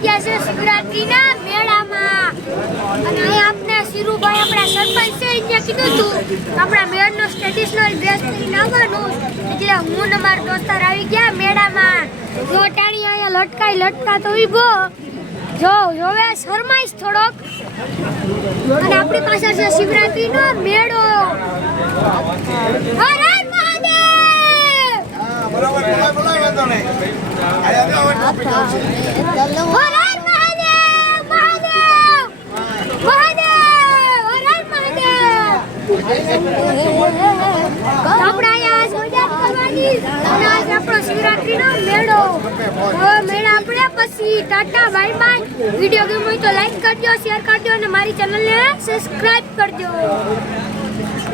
ગયા છે શિવરાત્રીના મેળામાં અને અહીં આપને શિરુભાઈ આપણા સરપંચ છે એને કીધું હતું આપણા મેળનો ટ્રેડિશનલ ડ્રેસ પહેરીને આવવાનું એટલે હું ને મારા દોસ્તાર આવી ગયા મેળામાં જો ટાણી અહીંયા લટકાતો ઊભો જો હવે શરમાઈશ થોડોક અને આપણી પાસે છે શિવરાત્રીનો મેળો હર હર મહાદેવ બરાબર બોલાય તો નહીં આયા હવે ટોપિક આવશે હર હર મહાદેવ મહાદેવ મહાદેવ હર હર મહાદેવ આપણે આયા સોજાત કરવાની અને આજ આપણો શિવરાત્રીનો મેળો હવે મેળા આપણે પછી ટાટા બાય બાય વિડિયો ગમ્યો હોય તો લાઈક કરજો શેર કરજો અને મારી ચેનલને સબસ્ક્રાઇબ કરજો